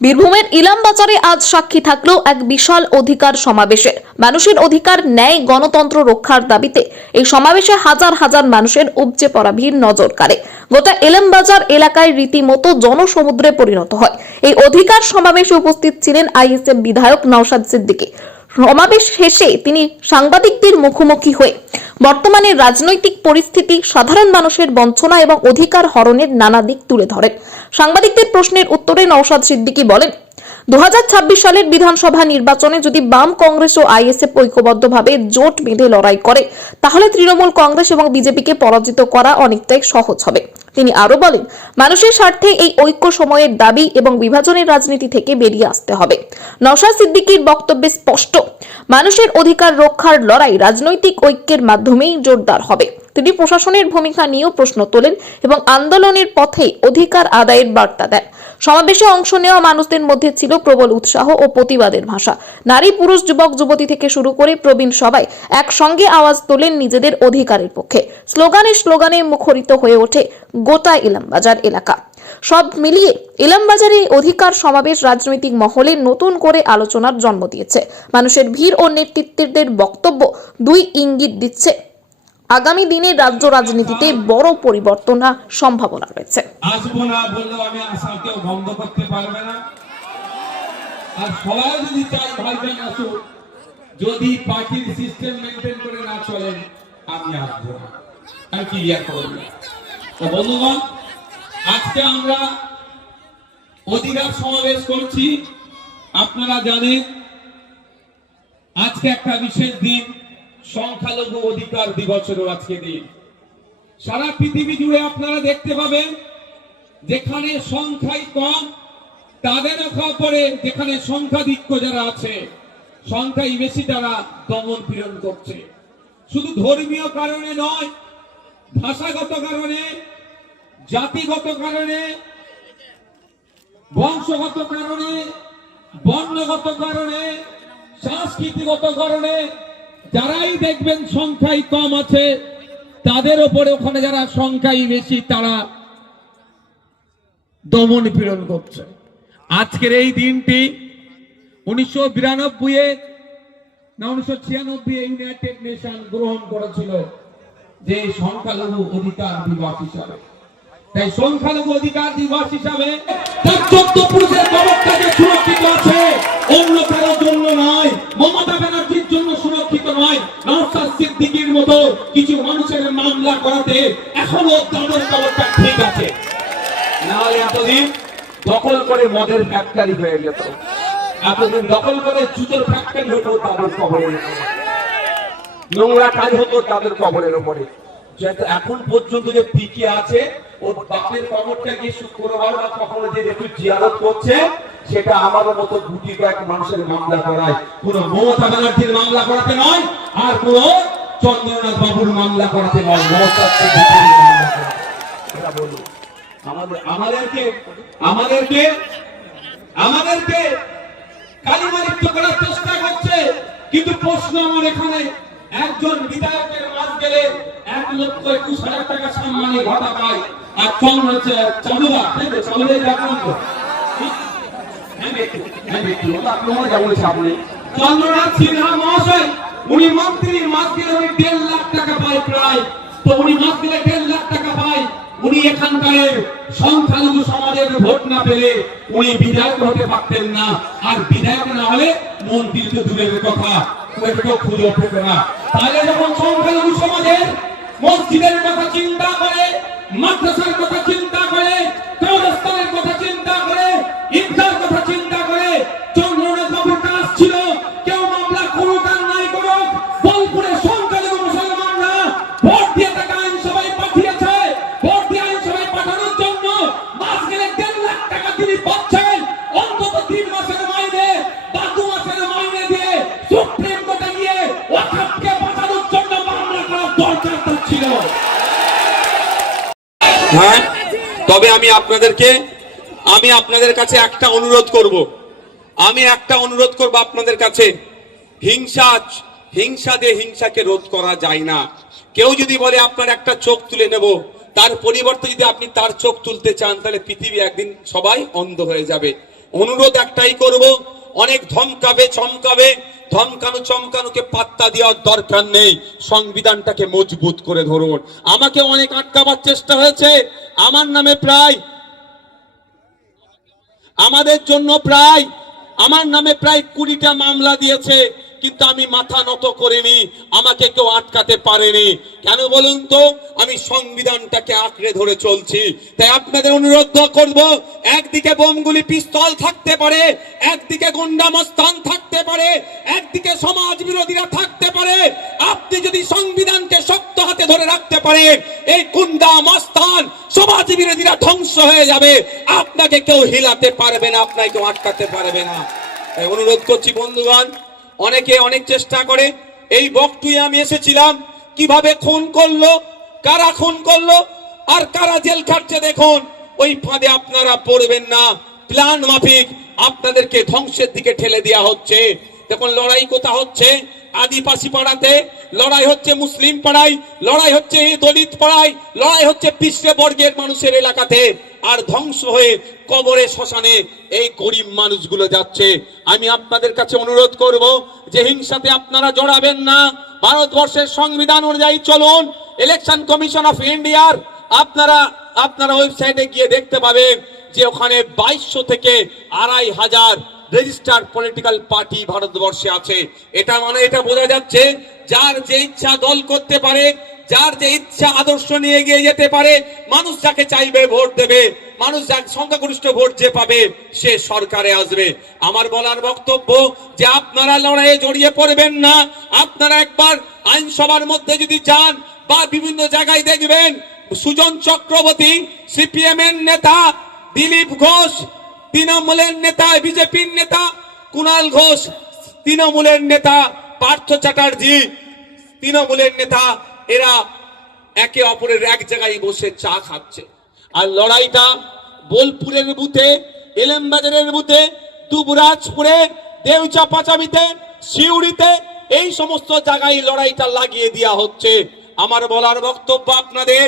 বীরভূমের ইলামবাজারে আজ সাক্ষী থাকলো এক বিশাল অধিকার সমাবেশে। মানুষের অধিকার, ন্যায়, গণতন্ত্র রক্ষার দাবিতে এই সমাবেশে হাজার হাজার মানুষের উপচে পড়া ভিড় নজর কাড়ে। গোটা ইলামবাজার এলাকায় রীতিমতো জনসমুদ্রে পরিণত হয়। এই অধিকার সমাবেশে উপস্থিত ছিলেন আইএসএফ বিধায়ক নওশাদ সিদ্দিকী। সমাবেশ শেষে তিনি সাংবাদিকদের মুখোমুখি হয়ে বর্তমানে রাজনৈতিক পরিস্থিতি, সাধারণ মানুষের বঞ্চনা এবং অধিকার হরণের নানা দিক তুলে ধরেন। সাংবাদিকদের প্রশ্নের উত্তরে নওশাদ সিদ্দিকী বলেন, 2026 সালের বিধানসভা নির্বাচনে যদি বাম, কংগ্রেস ও আইএসএফ ঐক্যবদ্ধভাবে জোট বেঁধে লড়াই করে, তাহলে তৃণমূল কংগ্রেস এবং বিজেপিকে পরাজিত করা অনেকটাই সহজ হবে। তিনি আরো বলেন, মানুষের স্বার্থে এই ঐক্য সময়ের দাবি এবং বিভাজনের রাজনীতি থেকে বেরিয়ে আসতে হবে। নওশাদ সিদ্দিকীর বক্তব্যে স্পষ্ট, মানুষের অধিকার রক্ষার লড়াই রাজনৈতিক ঐক্যের মাধ্যমেই জোরদার হবে। তিনি প্রশাসনের ভূমিকা নিয়েও প্রশ্ন তোলেন এবং আন্দোলনের পথে অধিকার আদায়ের বার্তা দেন। সমাবেশে অংশ নেওয়া মানুষদের মধ্যে ছিল প্রবল উৎসাহ ও প্রতিবাদের ভাষা। নারী, পুরুষ, যুবক, যুবতী থেকে শুরু করে প্রবীণ সবাই একসঙ্গে আওয়াজ তোলেন নিজেদের অধিকারের পক্ষে। স্লোগানে মুখরিত হয়ে ওঠে গোটা ইলামবাজার এলাকা। সব মিলিয়ে ইলামবাজারে অধিকার সমাবেশ রাজনৈতিক মহলে নতুন করে আলোচনার জন্ম দিয়েছে। মানুষের ভিড় ও নেতৃত্বের বক্তব্য দুই ইঙ্গিত দিচ্ছে আগামী দিনে রাজ্য রাজনীতিতে বড় পরিবর্তনের সম্ভাবনা রয়েছে। আসবো না বললেও আমি আশা কেউ বন্ধ করতে পারবে না। আর সবাই যদি চাই ভাইজান আসুক, যদি পার্টির সিস্টেম মেনটেন করে না চলেন, আমি আসবো না, আমি ক্লিয়ার করব। তো বন্ধুগণ, আজকে আমরা অধিকার সমাবেশ করছি। আপনারা জানেন আজকে একটা বিশেষ দিন, সংখ্যালঘু অধিকার দিবসেরও আজকে দিন। সারা পৃথিবী জুড়ে আপনারা দেখতে পাবেন, যেখানে সংখ্যাই কম তাদের উপরে, যেখানে সংখ্যাধিক্য যারা আছে, সংখ্যাই বেশি, তারা দমন পীড়ন করছে। শুধু ধর্মীয় কারণে নয়, ভাষাগত কারণে, জাতিগত কারণে, বংশগত কারণে, বর্ণগত কারণে, সাংস্কৃতিগত কারণে যারাই দেখবেন সংখ্যাই কম আছে, তাদের উপরে ওখানে যারা সংখ্যাই বেশি, তারা দমন পীড়ন করছে। আজকের এই দিনটি 1992 না 1996 ইউনাইটেড নেশন গ্রহণ করেছিল যে সংখ্যালঘু অধিকার দিবস হিসাবে। তাই সংখ্যালঘু অধিকার দিবস হিসাবে তার 14 পুরুষের খবরটা যে সুরক্ষিত আছে, অন্য কারোর জন্য নয়, মমতা ব্যানার্জির জন্য সুরক্ষিত নয়। নওশাদ সিদ্দিকীর মতো কিছু মানুষের মামলা করাতে এখনো তাদের খবরটা ঠিক আছে। নাহলে এতদিন দখল করে মদের ফ্যাক্টরি হয়ে যেত, এতদিন দখল করে জুতোর ফ্যাক্টরি হতো তাদের কবরের উপরে, নোংরা কাজ হতো তাদের কবরের উপরে। যেহেতু এখন পর্যন্ত যে টিকে আছে, ওর বাপের কবরটা গিয়ে শুক্রবার বা কখনো যে একটু জিয়ারত করছে, সেটা আমাদের মতো গুটি কয়েক মানুষের মামলা করায়, কোন মমতা ব্যানার্জির মামলা করাতে নয়, আর কোন চন্দ্রনাথ বাবুর মামলা করাতে নয়, নওশাদ সিদ্দিকীর মামলা করাতে। এটা বলুন, আমাদেরকে কালিমালিপ্ত করার চেষ্টা করছে। কিন্তু প্রশ্ন আমার এখানে, একজন বিধায়কের মাস গেলে 1,21,000 টাকা সম্মানী ভাতা পায়, আর চন্দ্রনাথ সিনহা মহাশয়, উনি মন্ত্রীর মাস গেলে উনি 1.5 লাখ টাকা পায় প্রায়। তো উনি মাস গেলে 1.5 লাখ টাকা পায়, উনি এখানকার সংখ্যালঘু সমাজের ভোট না পেলে উনি বিধায়ক হতে পারতেন না। আর বিধায়ক না হলে মন্ত্রী তো দূরের কথা, খুঁজে ওঠে না। তাহলে যখন সংখ্যালঘু সমাজের মসজিদের কথা চিন্তা করে, মাদ্রাসার কথা চিন্তা করে, কবরস্থানের কথা চিন্তা করে, ঈদগার কথা চিন্তা করে, চন্দ্রনাথ বাবুর কাজ ছিল কেউ মামলা করুক আর নাই করুক, বোলপুরে সংখ্যালঘু মুসলমানরা ভোট দিয়ে তাকে আইনসভায় পাঠিয়েছে। ভোট দিয়ে আইনসভায় পাঠানোর জন্য মাস গেলে 1.5 লাখ টাকা তিনি পাচ্ছেন। অন্তত 3 মাসের মাইনে বা 2 মাসের মাইনে দিয়ে সুপ্রিম কোর্টে গিয়ে ওয়াকফকে বাঁচানোর জন্য মামলা করার দরকার তার ছিল। হ্যাঁ, তবে আমি আপনাদের কাছে একটা অনুরোধ করব, আপনাদের কাছে। হিংসা দিয়ে হিংসাকে রোধ করা যায় না। কেউ যদি বলে আপনার একটা চোখ তুলে নেব, তার পরিবর্তে যদি আপনি তার চোখ তুলতে চান, তাহলে পৃথিবী একদিন সবাই অন্ধ হয়ে যাবে। অনুরোধ একটাই করব, অনেক ধমকাবে চমকাবে, ধমকানো চমকানোকে পাত্তা দেওয়ার দরকার নেই, সংবিধানটাকে মজবুত করে ধরুন। আমাকে অনেক আটকাবার চেষ্টা হয়েছে, আমার নামে প্রায়, আমাদের জন্য প্রায়, আমার নামে প্রায় 20টা মামলা দিয়েছে, কিন্তু আমি মাথা নত করিনি, আমাকে কেউ আটকাতে পারেনি। কেন বলুন তো? আমি সংবিধানটাকে আঁকড়ে ধরে চলছি। তাই আপনাদের অনুরোধ করব, একদিকে বোমগুলি পিস্তল থাকতে পারে, একদিকে গুন্ডা মস্তান থাকতে পারে, একদিকে সমাজ বিরোধীরা থাকতে পারে, আপনি যদি সংবিধানকে শক্ত হাতে ধরে রাখতে পারেন, এই গুন্ডা মস্তান সমাজ বিরোধীরা ধ্বংস হয়ে যাবে, আপনাকে কেউ হিলাতে পারবে না, আপনাকে কেউ আটকাতে পারবে না। তাই অনুরোধ করছি বন্ধুগণ, অনেকে অনেক চেষ্টা করে, এই বকটুয়ে আমি এসেছিলাম, কিভাবে খুন করলো, কারা খুন করলো আর কারা জেল খাটছে দেখুন, ওই ফাঁদে আপনারা পড়বেন না। প্ল্যান মাফিক আপনাদেরকে ধ্বংসের দিকে ঠেলে দেওয়া হচ্ছে। দেখুন লড়াই কোথা হচ্ছে, আদিবাসী পাড়াতে লড়াই হচ্ছে, মুসলিম পাড়ায় লড়াই হচ্ছে, দলিত পাড়ায় লড়াই হচ্ছে, পিছড়ে বর্গের মানুষের এলাকাতে, আর ধ্বংস হয়ে কবরে শ্মশানে এই গরিব মানুষগুলো যাচ্ছে। আমি আপনাদের কাছে অনুরোধ করব যে হিংসাতে আপনারা জড়াবেন না, ভারতবর্ষের সংবিধান অনুযায়ী চলুন। ইলেকশন কমিশন অফ ইন্ডিয়ার আপনারা ওয়েবসাইটে গিয়ে দেখতে পাবেন যে ওখানে 2200 থেকে 2500 রেজিস্টার্ড পলিটিক্যাল পার্টি ভারতবর্ষে আছে। এটা মানে এটা বোঝা যাচ্ছে, যার যে ইচ্ছা দল করতে পারে, যার যে ইচ্ছা আদর্শ নিয়ে এগিয়ে যেতে পারে, মানুষ যাকে চাইবে ভোট দেবে, মানুষ যার সংখ্যাগরিষ্ঠ ভোট যে পাবে সে সরকারে আসবে। আমার বলার বক্তব্য যে আপনারা লড়াইয়ে জড়িয়ে পড়বেন না। আপনারা একবার আইনসভার মধ্যে যদি যান বা বিভিন্ন জায়গায় দেখবেন, সুজন চক্রবর্তী সিপিএম এর নেতা, দিলীপ ঘোষ তৃণমূলের নেতা, বিজেপির নেতা কুণাল ঘোষ তৃণমূলের নেতা, পার্থ চ্যাটার্জি তৃণমূলের নেতা, এরা একে অপরের এক জায়গায় বসে চা খাচ্ছে। আর লড়াইটা বোলপুরের বুথে, এলেমবাজারের বুথে, দুবরাজপুরে, দেউচাপাচামিতে, সিউড়িতে, এই সমস্ত জায়গায় লড়াইটা লাগিয়ে দেওয়া হচ্ছে। আমার বলার বক্তব্য, আপনাদের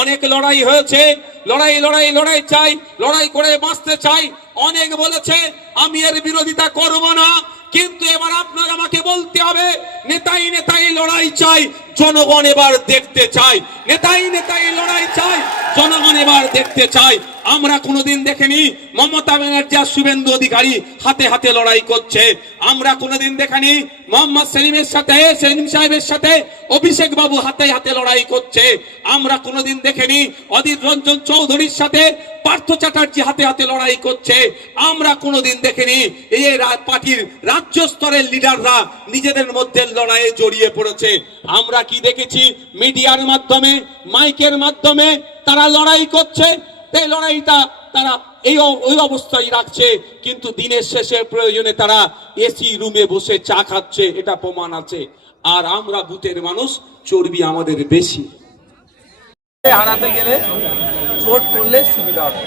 অনেক লড়াই হয়েছে, লড়াই লড়াই লড়াই চাই, লড়াই করে বাঁচতে চাই। অনেক বলেছে, আমি এর বিরোধিতা করব না, কিন্তু এবার আপনার আমাকে বলতে হবে, নেতাই নেতাই লড়াই চাই, জনগণ এবার দেখতে চাই। নেতাই নেতাই লড়াই চাই, জনগণ এবার দেখতে চাই। আমরা কোনোদিন দেখিনি মমতা ব্যানার্জি আর শুভেন্দু অধিকারী হাতে হাতে লড়াই করছে। আমরা কোনোদিন দেখিনি মোহাম্মদ সেলিম সাহেবের সাথে অভিষেক বাবু হাতে হাতে লড়াই করছে। আমরা কোনোদিন দেখিনি অধীর রঞ্জন চৌধুরীর সাথে পার্থ চ্যাটার্জি হাতে হাতে লড়াই করছে। আমরা কোনোদিন দেখিনি এই পার্টির রাজ্য স্তরের লিডাররা নিজেদের মধ্যে লড়াইয়ে জড়িয়ে পড়েছে। আমরা কি দেখেছি? মিডিয়ার মাধ্যমে, মাইকের মাধ্যমে তারা লড়াই করছে। এই লড়াইটা তারা ওই অবস্থায় রাখছে, কিন্তু দিনের শেষে প্রয়োজনে তারা এসি রুমে বসে চা খাচ্ছে, এটা প্রমাণ আছে। আর আমরা বুথের মানুষ, চর্বি আমাদের বেশি। হারাতে গেলে ভোট করলে সুবিধা হবে।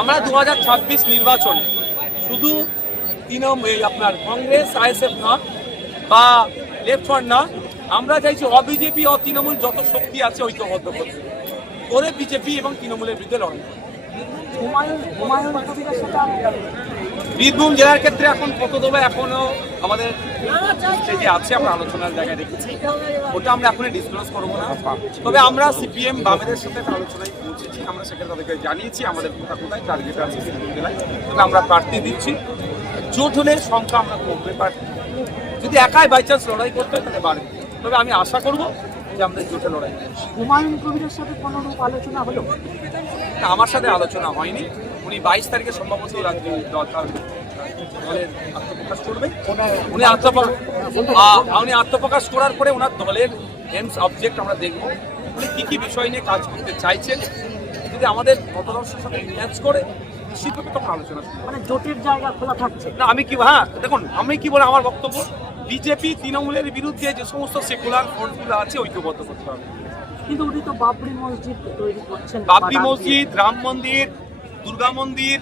আমরা 2026 নির্বাচনে শুধু আপনার কংগ্রেস আইএসএফ না বা লেফট ফ্রন্ট না, আমরা চাইছি অবিজেপি ও তৃণমূল যত শক্তি আছে ঐক্যবদ্ধ করতে, করে বিজেপি এবং তৃণমূলের বিরুদ্ধে লড়াই। বীরভূম জেলার ক্ষেত্রে এখন কত দেবে এখনো আমাদের যে আছে, আমরা আলোচনার জায়গায় রেখেছি, ওটা আমরা এখন ডিসক্লোজ করবো না। তবে আমরা সিপিএম বামেদের সাথে আলোচনায় পৌঁছেছি, আমরা সেখানে তাদেরকে জানিয়েছি আমাদের কোথায় টার্গেট আছে বীরভূম জেলায়। তবে আমরা প্রার্থী দিচ্ছি, জোট হলে সংখ্যা আমরা কমবে, প্রার্থী যদি একাই বাই চান্স লড়াই করতে হয় তাহলে বাড়বে। তবে আমি আশা করবো যে আমরা জোটে লড়াই। হুমায়ুন কবিরের সাথে কোনো রূপ আলোচনা হলো? আমার সাথে আলোচনা হয়নি। উনি 22 তারিখে সম্ভবত রাত্রি দলের আত্মপ্রকাশ করবেন। উনি আত্মপ্রকাশ করার পরে ওনার দলের এমস অবজেক্ট আমরা দেখব, উনি কি কি বিষয় নিয়ে কাজ করতে চাইছেন। যদি আমাদের মতাদর্শের সাথে ম্যাচ করে নিশ্চিতভাবে তখন আলোচনা, মানে জোটের জায়গা খোলা থাকছে না। আমি কি, হ্যাঁ দেখুন, আমি কি বলে আমার বক্তব্য, বিজেপি তৃণমূলের বিরুদ্ধে যে সমস্ত সেকুলার ফ্রন্টগুলো আছে ঐক্যবদ্ধ করতে হবে। কিন্তু উনি তো বাবরি মসজিদ তৈরি করছেন, বাবরি মসজিদ, রাম মন্দির, দুর্গা মন্দির,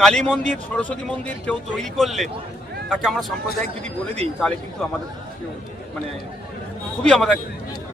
কালী মন্দির, সরস্বতী মন্দির কেউ তৈরি করলে তাকে আমরা সাম্প্রদায়িক যদি বলে দিই, তাহলে কিন্তু আমাদের মানে খুবই আমাদের